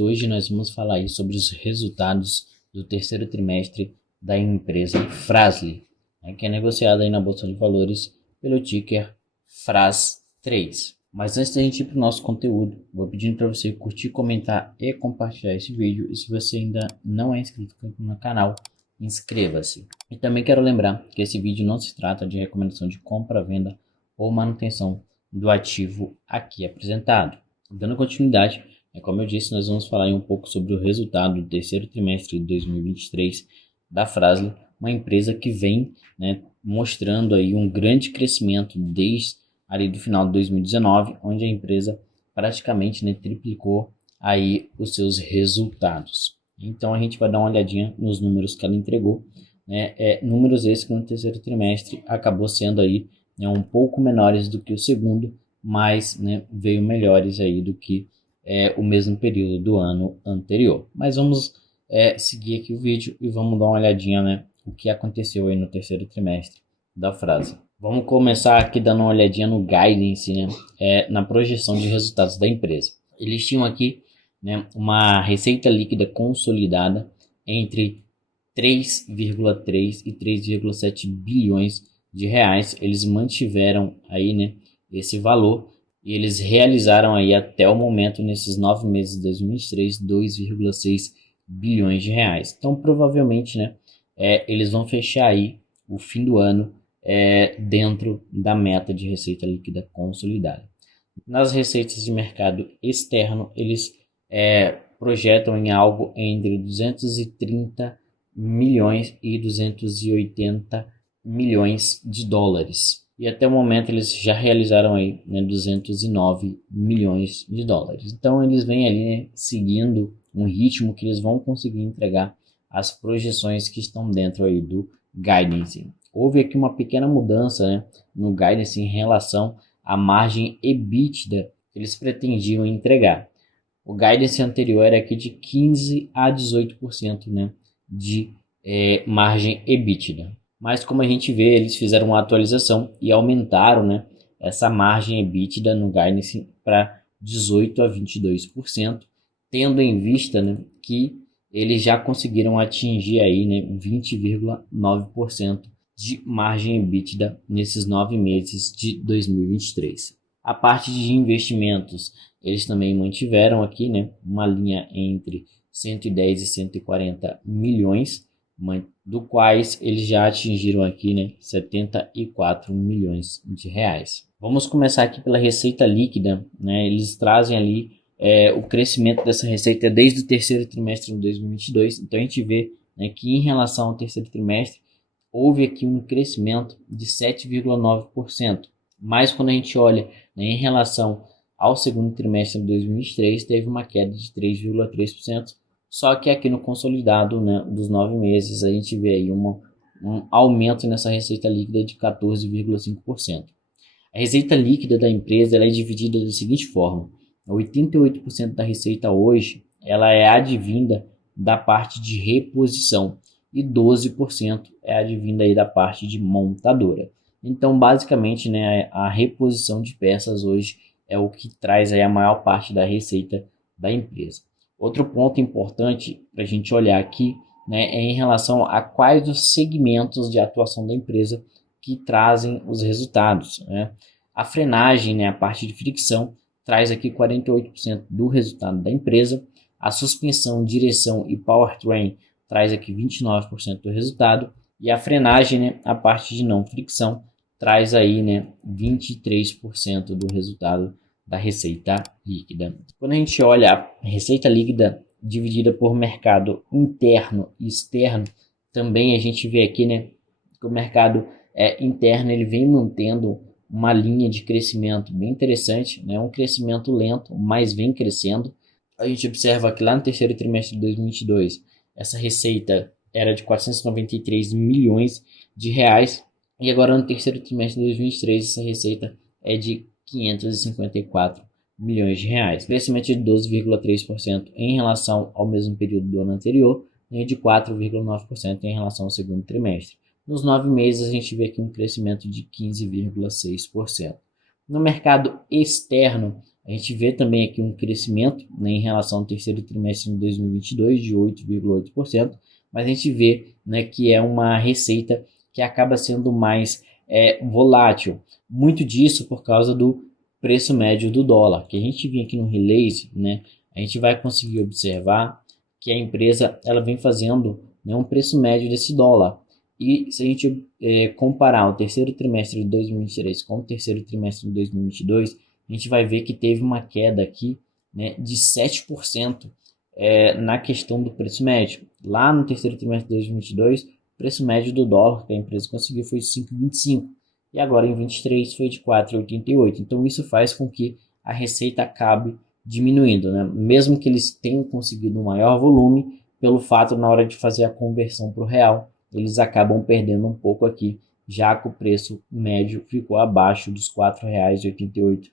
Hoje nós vamos falar aí sobre os resultados do terceiro trimestre da empresa Fras-le, né, que é negociada aí na Bolsa de Valores pelo ticker FRAS3. Mas antes da gente ir para o nosso conteúdo, vou pedindo para você curtir, comentar e compartilhar esse vídeo. E se você ainda não é inscrito no canal, inscreva-se. E também quero lembrar que esse vídeo não se trata de recomendação de compra, venda ou manutenção do ativo aqui apresentado. Dando continuidade, como eu disse, nós vamos falar um pouco sobre o resultado do terceiro trimestre de 2023 da Fras-le, uma empresa que vem, mostrando aí um grande crescimento desde ali do final de 2019, onde a empresa praticamente triplicou aí os seus resultados. Então a gente vai dar uma olhadinha nos números que ela entregou, números esses que no terceiro trimestre acabou sendo aí um pouco menores do que o segundo, mas veio melhores aí do que o mesmo período do ano anterior. Mas vamos seguir aqui o vídeo e vamos dar uma olhadinha o que aconteceu aí no terceiro trimestre da Fras-le. Vamos começar aqui dando uma olhadinha no guidance, na projeção de resultados da empresa. Eles tinham aqui uma receita líquida consolidada entre 3,3 e 3,7 bilhões de reais. Eles mantiveram aí esse valor e eles realizaram aí até o momento, nesses 9 meses de 2023, 2,6 bilhões de reais. Então provavelmente eles vão fechar aí o fim do ano dentro da meta de receita líquida consolidada. Nas receitas de mercado externo, eles projetam em algo entre 230 milhões e 280 milhões de dólares. E até o momento eles já realizaram aí 209 milhões de dólares. Então eles vêm ali seguindo um ritmo que eles vão conseguir entregar as projeções que estão dentro aí do guidance. Houve aqui uma pequena mudança no guidance em relação à margem EBITDA que eles pretendiam entregar. O guidance anterior era aqui de 15 a 18% de margem EBITDA. Mas como a gente vê, eles fizeram uma atualização e aumentaram essa margem EBITDA no guidance para 18 a 22%, tendo em vista que eles já conseguiram atingir aí 20,9% de margem EBITDA nesses 9 meses de 2023. A parte de investimentos, eles também mantiveram aqui uma linha entre 110 e 140 milhões, do quais eles já atingiram aqui 74 milhões de reais. Vamos começar aqui pela receita líquida, eles trazem ali o crescimento dessa receita desde o terceiro trimestre de 2022, então a gente vê que em relação ao terceiro trimestre houve aqui um crescimento de 7,9%, mas quando a gente olha em relação ao segundo trimestre de 2023, teve uma queda de 3,3%, só que aqui no consolidado dos 9 meses a gente vê aí um aumento nessa receita líquida de 14,5%. A receita líquida da empresa ela é dividida da seguinte forma: 88% da receita hoje ela é advinda da parte de reposição e 12% é advinda aí da parte de montadora. Então, basicamente, a reposição de peças hoje é o que traz aí a maior parte da receita da empresa. Outro ponto importante para a gente olhar aqui é em relação a quais os segmentos de atuação da empresa que trazem os resultados. A frenagem, a parte de fricção, traz aqui 48% do resultado da empresa. A suspensão, direção e powertrain traz aqui 29% do resultado. E a frenagem, a parte de não fricção, traz aí 23% do resultado da receita líquida. Quando a gente olha a receita líquida dividida por mercado interno e externo, também a gente vê aqui que o mercado interno ele vem mantendo uma linha de crescimento bem interessante, um crescimento lento, mas vem crescendo. A gente observa que lá no terceiro trimestre de 2022, essa receita era de 493 milhões de reais, e agora no terceiro trimestre de 2023 essa receita é de 554 milhões de reais. Crescimento de 12,3% em relação ao mesmo período do ano anterior e de 4,9% em relação ao segundo trimestre. Nos 9 meses a gente vê aqui um crescimento de 15,6%. No mercado externo, A gente vê também aqui um crescimento, né, em relação ao terceiro trimestre de 2022 de 8,8%, mas a gente vê, né, que é uma receita que acaba sendo mais volátil. Muito disso por causa do preço médio do dólar, que a gente vem aqui no release, né, a gente vai conseguir observar que a empresa ela vem fazendo, né, um preço médio desse dólar. E se a gente comparar o terceiro trimestre de 2023 com o terceiro trimestre de 2022, a gente vai ver que teve uma queda aqui, né, de 7% na questão do preço médio. Lá no terceiro trimestre de 2022, o preço médio do dólar que a empresa conseguiu foi 5,25 e agora em 23 foi de 4,88. Então isso faz com que a receita acabe diminuindo, né? Mesmo que eles tenham conseguido um maior volume, pelo fato na hora de fazer a conversão para o real, eles acabam perdendo um pouco aqui, já que o preço médio ficou abaixo dos R$ 4,88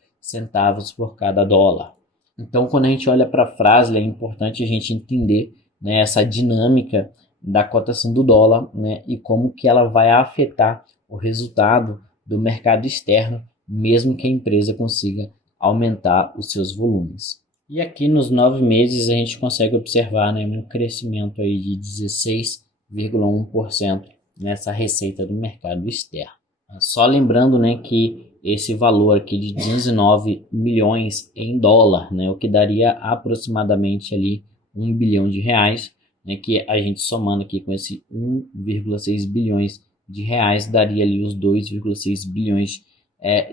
por cada dólar. Então, quando a gente olha para a Fras-le, é importante a gente entender, né, essa dinâmica da cotação do dólar, né, e como que ela vai afetar o resultado do mercado externo, mesmo que a empresa consiga aumentar os seus volumes. E aqui nos 9 meses a gente consegue observar, né, um crescimento aí de 16,1% nessa receita do mercado externo. Só lembrando, né, que esse valor aqui de 209 milhões em dólar, né, o que daria aproximadamente ali 1 bilhão de reais, né, que a gente somando aqui com esse 1,6 bilhões de reais, daria ali os 2,6 bilhões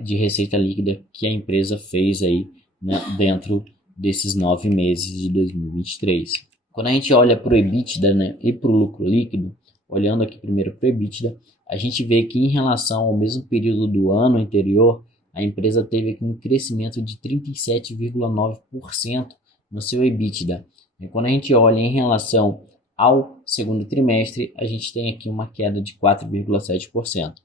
de receita líquida que a empresa fez aí, né, dentro desses 9 meses de 2023. Quando a gente olha para o EBITDA, né, e para o lucro líquido, olhando aqui primeiro para o EBITDA, a gente vê que em relação ao mesmo período do ano anterior, a empresa teve aqui um crescimento de 37,9% no seu EBITDA. E quando a gente olha em relação ao segundo trimestre, a gente tem aqui uma queda de 4,7%.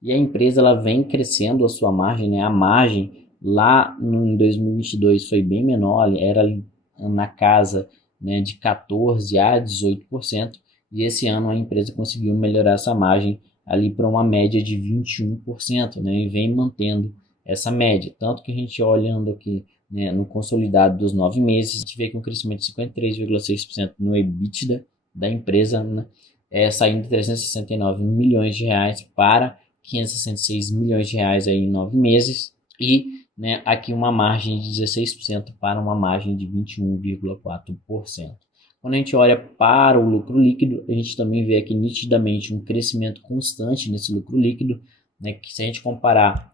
E a empresa ela vem crescendo a sua margem, né? A margem lá em 2022 foi bem menor, era na casa, né, de 14% a 18%, e esse ano a empresa conseguiu melhorar essa margem ali para uma média de 21%, né, e vem mantendo essa média. Tanto que a gente olhando aqui, né, no consolidado dos 9 meses, a gente vê que um crescimento de 53,6% no EBITDA da empresa, né, saindo de 369 milhões de reais para 566 milhões de reais aí em 9 meses, e, né, aqui uma margem de 16% para uma margem de 21,4%. Quando a gente olha para o lucro líquido, a gente também vê aqui nitidamente um crescimento constante nesse lucro líquido, né, que se a gente comparar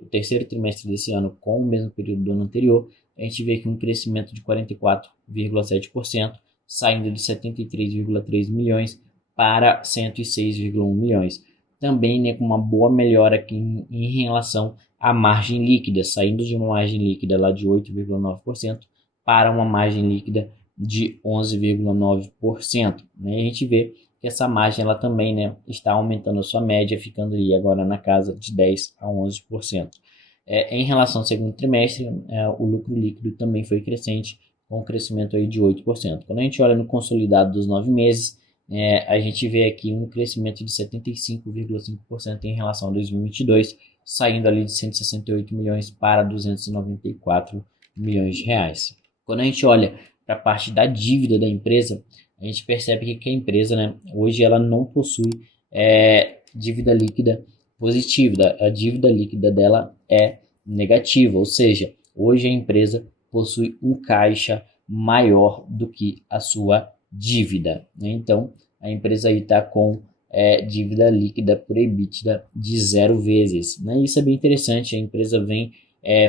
o terceiro trimestre desse ano com o mesmo período do ano anterior, a gente vê aqui um crescimento de 44,7%, saindo de 73,3 milhões para 106,1 milhões. Também, né, com uma boa melhora aqui em relação à margem líquida, saindo de uma margem líquida lá de 8,9% para uma margem líquida de 11,9%. Né? E a gente vê que essa margem ela também, né, está aumentando a sua média, ficando ali agora na casa de 10% a 11%. Em relação ao segundo trimestre, o lucro líquido também foi crescente, com um crescimento aí de 8%. Quando a gente olha no consolidado dos 9 meses, a gente vê aqui um crescimento de 75,5% em relação a 2022, saindo ali de 168 milhões para 294 milhões de reais. Quando a gente olha para a parte da dívida da empresa, a gente percebe que a empresa, né, hoje ela não possui dívida líquida positiva, a dívida líquida dela é negativa, ou seja, hoje a empresa possui um caixa maior do que a sua dívida, né? Então a empresa aí está com dívida líquida por EBITDA de 0 vezes, né? Isso é bem interessante, a empresa vem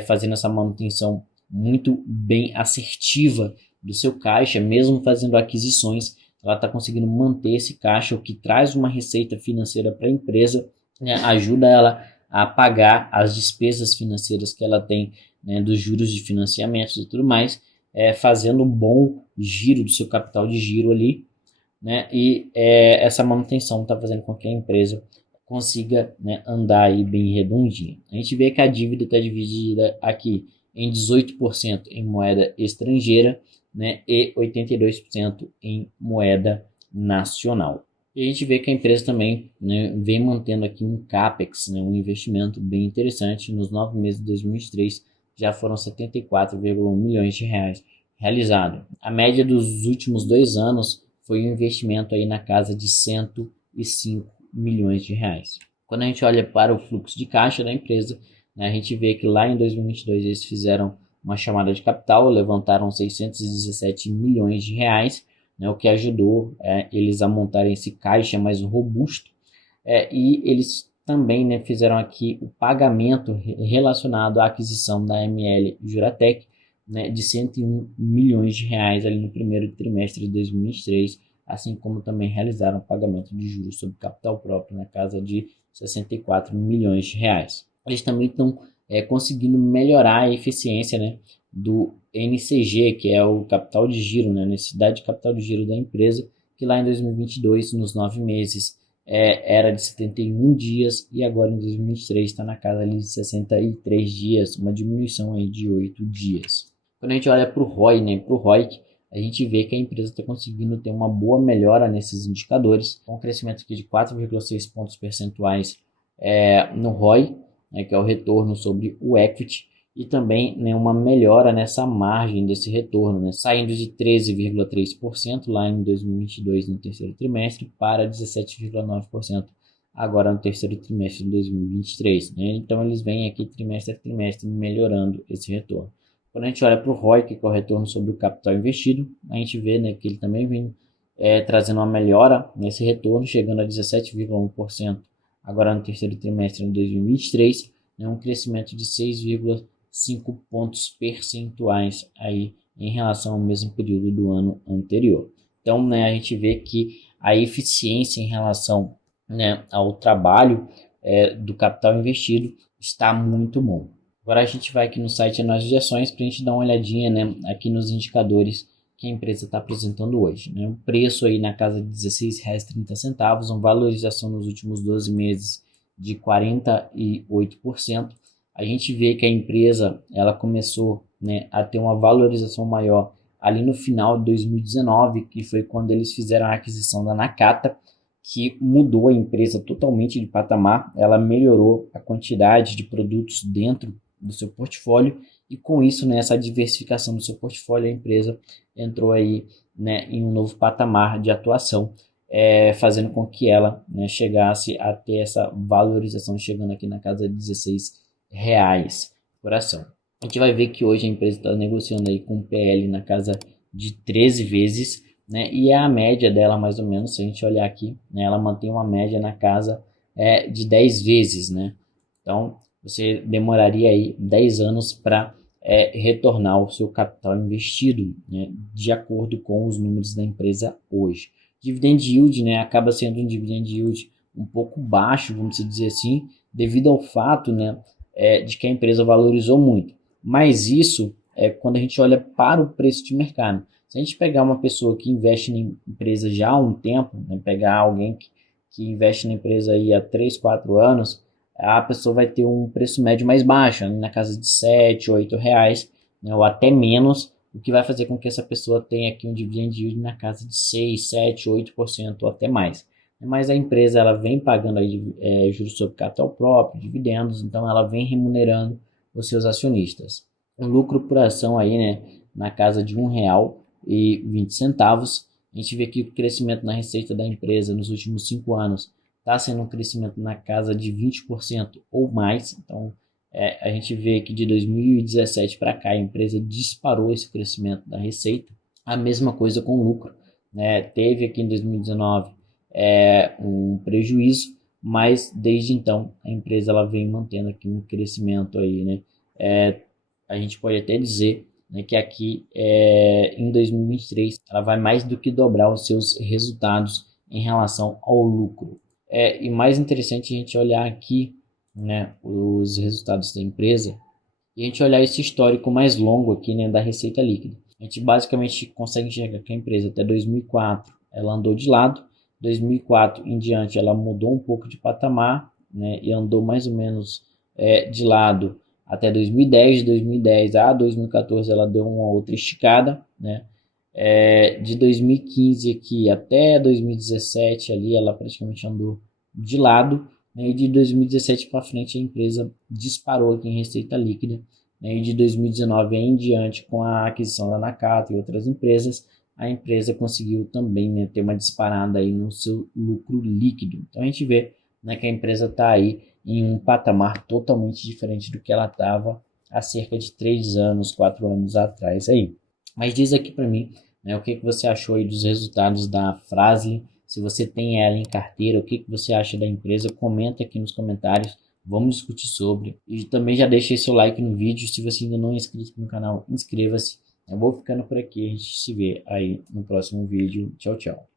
fazendo essa manutenção muito bem assertiva do seu caixa, mesmo fazendo aquisições, ela está conseguindo manter esse caixa, o que traz uma receita financeira para a empresa, né? Ajuda ela a pagar as despesas financeiras que ela tem, né, dos juros de financiamentos e tudo mais, fazendo um bom giro do seu capital de giro ali, né? E essa manutenção está fazendo com que a empresa consiga, né, andar aí bem redondinha. A gente vê que a dívida está dividida aqui em 18% em moeda estrangeira, né, e 82% em moeda nacional. E a gente vê que a empresa também, né, vem mantendo aqui um CAPEX, né, um investimento bem interessante. Nos 9 meses de 2023 já foram 74,1 milhões de reais realizado. A média dos últimos 2 anos foi um investimento aí na casa de 105 milhões de reais. Quando a gente olha para o fluxo de caixa da empresa, né, a gente vê que lá em 2022 eles fizeram uma chamada de capital, levantaram 617 milhões de reais, né, o que ajudou eles a montarem esse caixa mais robusto, e eles também, né, fizeram aqui o pagamento relacionado à aquisição da ML Juratec, né, de 101 milhões de reais ali no primeiro trimestre de 2023, assim como também realizaram pagamento de juros sobre capital próprio na casa de 64 milhões de reais. Eles também estão conseguindo melhorar a eficiência, né, do NCG, que é o capital de giro, né, a necessidade de capital de giro da empresa, que lá em 2022, nos 9 meses, era de 71 dias e agora em 2023 está na casa ali de 63 dias, uma diminuição aí de 8 dias. Quando a gente olha para o ROI, né, para o ROIC, a gente vê que a empresa está conseguindo ter uma boa melhora nesses indicadores, com um crescimento aqui de 4,6 pontos percentuais no ROI, né, que é o retorno sobre o equity, e também, né, uma melhora nessa margem desse retorno, né, saindo de 13,3% lá em 2022 no terceiro trimestre para 17,9% agora no terceiro trimestre de 2023. Né? Então eles vêm aqui trimestre a trimestre melhorando esse retorno. Quando a gente olha para o ROIC, que é o retorno sobre o capital investido, a gente vê, né, que ele também vem trazendo uma melhora nesse retorno, chegando a 17,1% agora no terceiro trimestre de 2023, né, um crescimento de 6,5 pontos percentuais aí em relação ao mesmo período do ano anterior. Então, né, a gente vê que a eficiência em relação, né, ao trabalho do capital investido está muito bom. Agora a gente vai aqui no site Análise de Ações para a gente dar uma olhadinha, né, aqui nos indicadores que a empresa está apresentando hoje. Né? O preço aí na casa de R$16,30, uma valorização nos últimos 12 meses de 48%. A gente vê que a empresa ela começou, né, a ter uma valorização maior ali no final de 2019, que foi quando eles fizeram a aquisição da Nakata, que mudou a empresa totalmente de patamar. Ela melhorou a quantidade de produtos dentro do seu portfólio e com isso, né, essa diversificação do seu portfólio, a empresa entrou aí, né, em um novo patamar de atuação, fazendo com que ela, né, chegasse a ter essa valorização, chegando aqui na casa de R$16 por ação. A gente vai ver que hoje a empresa está negociando aí com um PL na casa de 13 vezes, né, e a média dela, mais ou menos, se a gente olhar aqui, né, ela mantém uma média na casa de 10 vezes, né? Então, você demoraria aí 10 anos para retornar o seu capital investido, né, de acordo com os números da empresa hoje. Dividend yield, né, acaba sendo um dividend yield um pouco baixo, vamos dizer assim, devido ao fato, né, de que a empresa valorizou muito. Mas isso é quando a gente olha para o preço de mercado. Se a gente pegar uma pessoa que investe em empresa já há um tempo, né, pegar alguém que investe na empresa aí há 3, 4 anos, a pessoa vai ter um preço médio mais baixo, na casa de 7, 8 reais, né, ou até menos, o que vai fazer com que essa pessoa tenha aqui um dividend yield na casa de 6, 7, 8% ou até mais. Mas a empresa ela vem pagando aí, juros sobre capital próprio, dividendos, então ela vem remunerando os seus acionistas. Um lucro por ação aí, né, na casa de R$1,20. A gente vê que o crescimento na receita da empresa nos últimos 5 anos está sendo um crescimento na casa de 20% ou mais. Então, a gente vê que de 2017 para cá a empresa disparou esse crescimento da receita. A mesma coisa com o lucro, né? Teve aqui em 2019 um prejuízo, mas desde então a empresa ela vem mantendo aqui um crescimento aí, né? A gente pode até dizer, né, que aqui em 2023 ela vai mais do que dobrar os seus resultados em relação ao lucro. E mais interessante a gente olhar aqui, né, os resultados da empresa e a gente olhar esse histórico mais longo aqui, né, da receita líquida. A gente basicamente consegue enxergar que a empresa até 2004 ela andou de lado, 2004 em diante ela mudou um pouco de patamar, né, e andou mais ou menos de lado até 2010, de 2010 a 2014 ela deu uma outra esticada, né? De 2015 aqui até 2017 ali ela praticamente andou de lado, né? E de 2017 para frente a empresa disparou aqui em receita líquida, né, e de 2019 em diante, com a aquisição da Nakata e outras empresas, a empresa conseguiu também, né, ter uma disparada aí no seu lucro líquido. Então a gente vê, né, que a empresa está aí em um patamar totalmente diferente do que ela estava há cerca de 3 anos, 4 anos atrás aí. Mas diz aqui para mim, né, o que você achou aí dos resultados da Fras-le, se você tem ela em carteira, o que você acha da empresa, comenta aqui nos comentários, vamos discutir sobre. E também já deixei seu like no vídeo, se você ainda não é inscrito no canal, inscreva-se. Eu vou ficando por aqui, a gente se vê aí no próximo vídeo. Tchau, tchau.